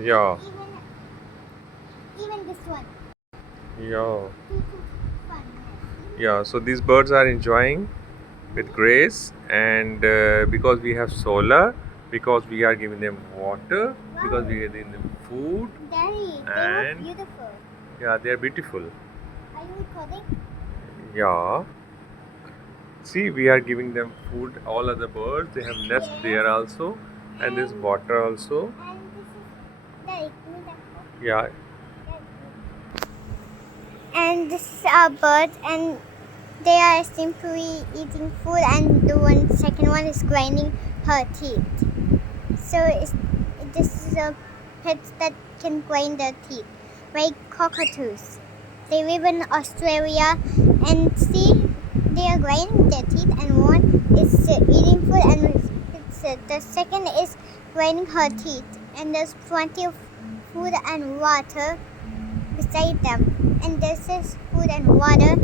Yeah, Even this one. yeah, Too fun. yeah. So these birds are enjoying with grace, and because we have solar, because we are giving them water, because Wow. we are giving them food, Daddy, they look and beautiful. yeah, they are beautiful. Are you recording? Yeah. See, we are giving them food. All other birds, they have nest Yes. there also, and this And water also. this is Daddy, give me that book. Yeah, And this is our bird, and they are simply eating food, and the second one is grinding her teeth. So this is a pet that can grind their teeth, like cockatoos. They live in Australia, and see, they are grinding their teeth, and one is eating food, and the second is grinding her teeth, and there's plenty of food and water beside them. And this is food and water,